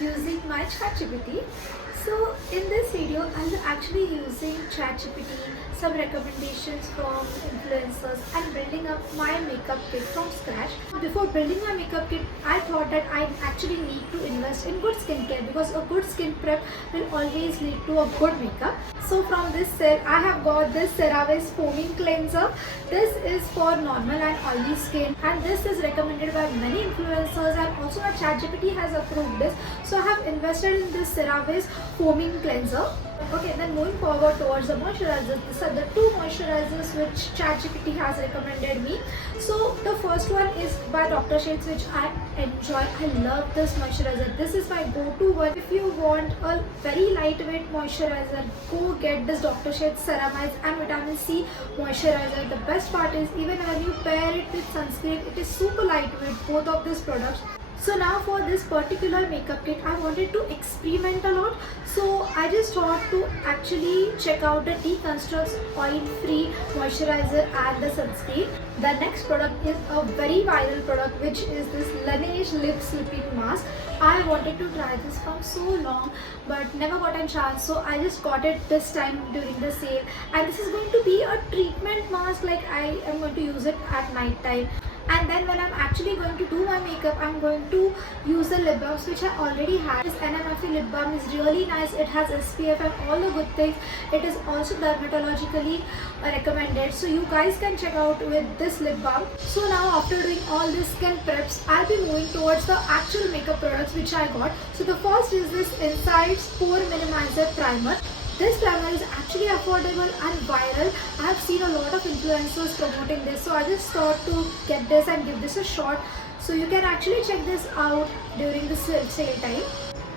using my ChatGPT. So in this video, I'm actually using ChatGPT, some recommendations from influencers and building up my makeup kit from scratch. Before building my makeup kit, I thought that I actually need to invest in good skincare because a good skin prep will always lead to a good makeup. So from this set, I have got this CeraVe's foaming cleanser. This is for normal and oily skin, and this is recommended by many influencers, and also my ChatGPT has approved this. So I have invested in this CeraVe's foaming cleanser. Okay, then moving forward towards the moisturizers. These are the two moisturizers which ChatGPT has recommended me. So the first one is by Dr. Sheth's, which I enjoy. I love this moisturizer. This is my go-to one. If you want a very lightweight moisturizer, go get this Dr. Sheth's Ceramides and Vitamin C moisturizer. The best part is even when you pair it with sunscreen, it is super lightweight, both of these products. So now for this particular makeup kit, I wanted to experiment a lot. So I just thought to actually check out the Deconstructs Oil Free Moisturizer and the sunscreen. The next product is a very viral product, which is this Laneige Lip Sleeping Mask. I wanted to try this from so long but never got a chance, so I just got it this time during the sale. And this is going to be a treatment mask, like I am going to use it at night time. And then when I'm actually going to do my makeup, I'm going to use the lip balms which I already had. This NMFE lip balm is really nice. It has SPF and all the good things. It is also dermatologically recommended, so you guys can check out with this lip balm. So now after doing all these skin preps, I'll be moving towards the actual makeup products which I got. So the first is this Insights Pore Minimizer Primer. This primer is actually affordable and viral. I have seen a lot of influencers promoting this, so I just thought to get this and give this a shot. So you can actually check this out during the sale time.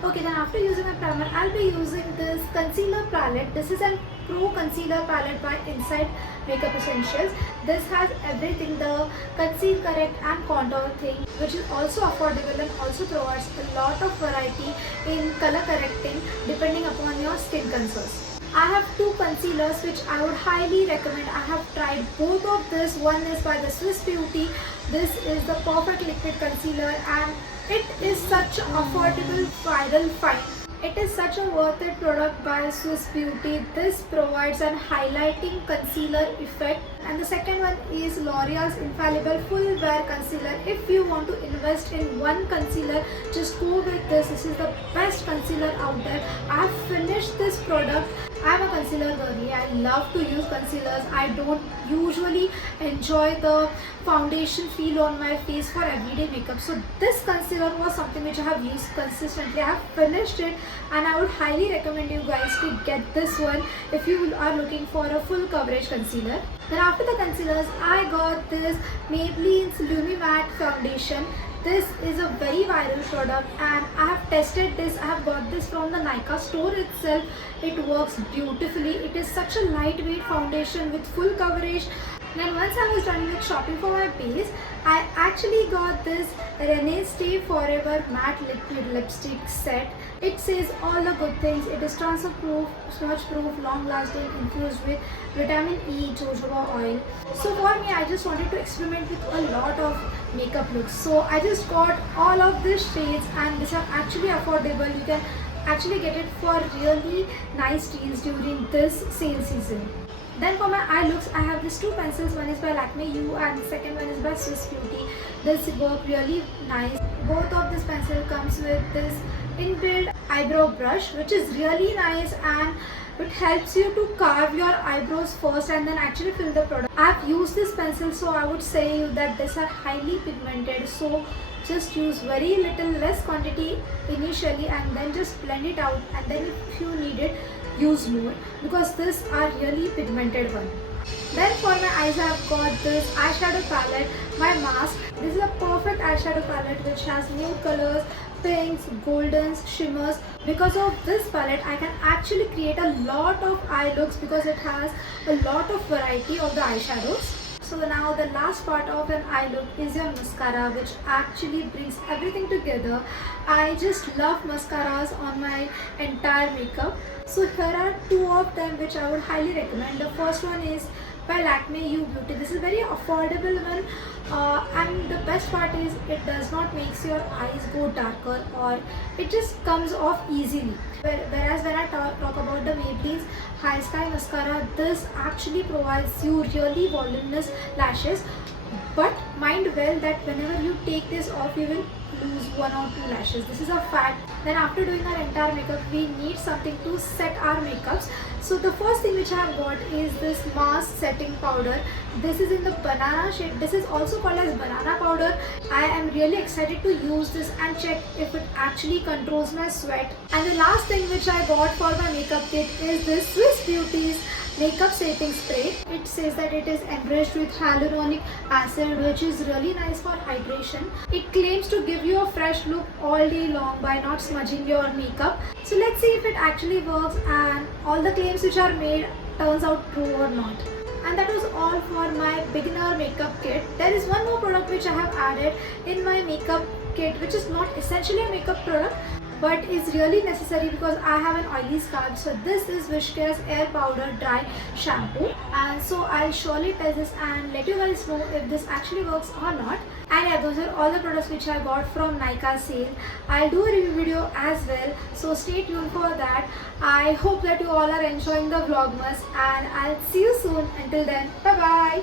Okay, then after using my primer, I'll be using this concealer palette. This is a Pro Concealer Palette by Inside Makeup Essentials. This has everything, the conceal, correct and contour thing, which is also affordable and also provides a lot of variety in color correcting depending upon your skin concerns. I have two concealers which I would highly recommend. I have tried both of this. One is by the Swiss Beauty. This is the Perfect Liquid Concealer, and it is such an affordable viral find. It is such a worth it product by Swiss Beauty. This provides an highlighting concealer effect. And the second one is L'Oreal's Infallible Full Wear Concealer. If you want to invest in one concealer, just go with this. This is the best concealer out there. I have finished this product. I am a concealer girly. I love to use concealers. I don't usually enjoy the foundation feel on my face for everyday makeup. So this concealer was something which I have used consistently. I have finished it, and I would highly recommend you guys to get this one if you are looking for a full coverage concealer. Then after the concealers, I got this Maybelline's Lumi Matte Foundation. This is a very viral product, and I have tested this. I have got this from the Nykaa store itself. It works beautifully. It is such a lightweight foundation with full coverage. Then once I was done with shopping for my base, I actually got this Renee Stay Forever Matte Liquid Lipstick set. It says all the good things. It is transfer proof, smudge proof, long lasting, infused with vitamin E, jojoba oil. So for me, I just wanted to experiment with a lot of makeup looks. So I just got all of these shades, and these are actually affordable. You can actually get it for really nice deals during this sale season. Then for my eye looks, I have these two pencils. One is by Lakme U and the second one is by Swiss Beauty. This work really nice. Both of this pencil comes with this inbuilt eyebrow brush, which is really nice, and it helps you to carve your eyebrows first and then actually fill the product. I have used this pencil, so I would say you that these are highly pigmented. So just use very little, less quantity initially, and then just blend it out, and then if you need it, use more, because these are really pigmented one. Then for my eyes, I have got this eyeshadow palette, my mask. This is a perfect eyeshadow palette which has nude colors, pinks, goldens, shimmers. Because of this palette, I can actually create a lot of eye looks because it has a lot of variety of the eyeshadows. So now the last part of an eye look is your mascara, which actually brings everything together. I just love mascaras on my entire makeup. So here are two of them which I would highly recommend. The first one is by Lakme U Beauty. This is very affordable one, and the best part is it does not makes your eyes go darker, or it just comes off easily. Whereas when I talk about the Maybelline's High Sky Mascara, this actually provides you really voluminous lashes. But mind well that whenever you take this off, you will lose one or two lashes. This is a fact. Then after doing our entire makeup, we need something to set our makeups. So the first thing which I have got is this mask setting powder. This is in the banana shade. This is also called as banana powder. I am really excited to use this and check if it actually controls my sweat. And the last thing which I got for my makeup kit is this Swiss Beauty's makeup setting spray. It says that it is enriched with hyaluronic acid, which is really nice for hydration. It claims to give you a fresh look all day long by not smudging your makeup. So let's see if it actually works and all the claims which are made turns out true or not. And that was all for my beginner makeup kit. There is one more product which I have added in my makeup kit, which is not essentially a makeup product but is really necessary because I have an oily scalp. So this is Wishcare's Air Powder Dry Shampoo, and so I'll surely test this and let you guys know if this actually works or not. And yeah, those are all the products which I got from Nykaa sale. I'll do a review video as well, so stay tuned for that. I hope that you all are enjoying the vlogmas, and I'll see you soon. Until then, bye bye.